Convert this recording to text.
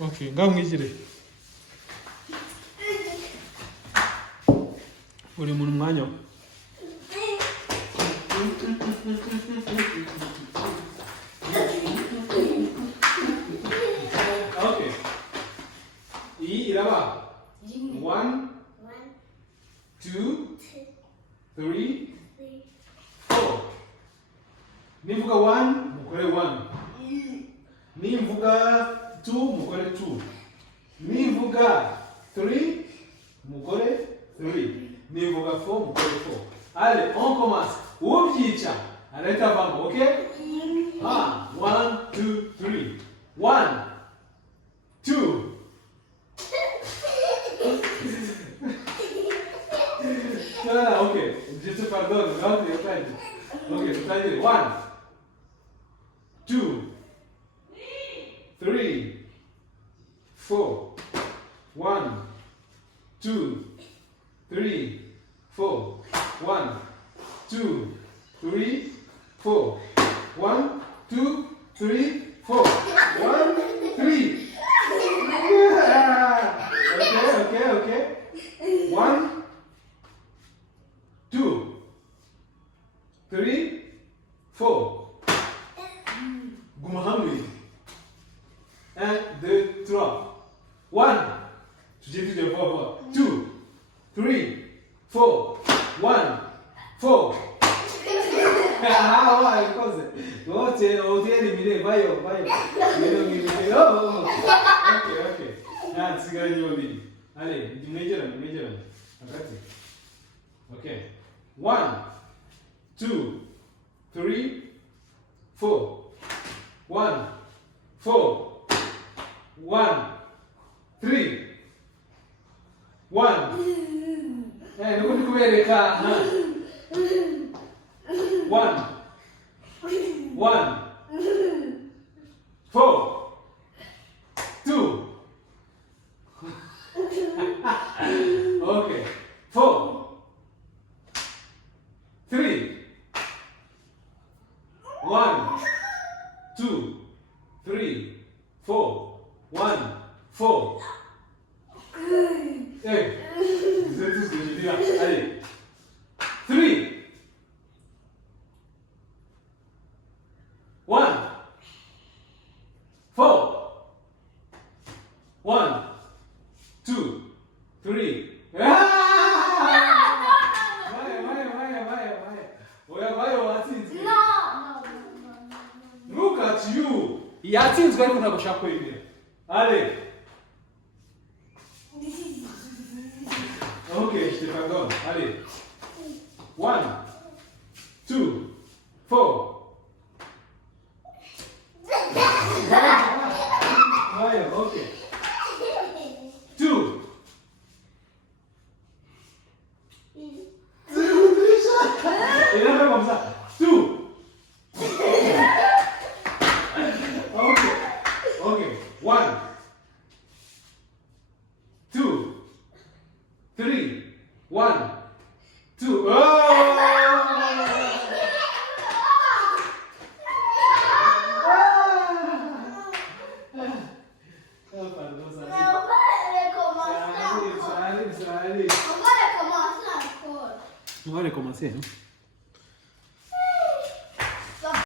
Okay, ngaho mwigire. Uri mu mwanya. Okay. Iyi iraba. 1 2 3 4. Nivuga 1 mukore 1. Nivuga 2 mukore 2. Nivuga 3 mukore 3. Nivuga 4 mukore 4. Allez, on commence. Ubyica. Arrête avant, OK? 1 2 3. 1 2 OK. Je te pardonne. OK, c'est-à-dire 1 2 3 4. 1 2 3 4. 1 2 3 4. 1 2 3 4. 1 3. Okay. 1 2 3 4. Guma hamwe. 1 2 3. 1. Tu dis deux fois. 2 3 4. 1 4. Ouais, cose. Oh, tu es éliminé. Vai. Oh. OK. Nsigara nyobiri. Allez, dimejera. Akati. OK. 1 2 3 4. 1 4. 1 3 1. Nukundi kubereka. 1 1 4 2. Okay. 4 3 1 2 3 4 1 4. Hey, c'est tout ce que je dis là. Allez. 3 1 4 1 2 3. Look at you. Yatsinzwe ariko ntabwo ashaka kwemera. Allez. OK, je te pardonne. Allez. 1 2 4. Ouais, OK. 2 Et là, comme ça. 2 OK. 1 2 3 1 2. Oh! On va recommencer.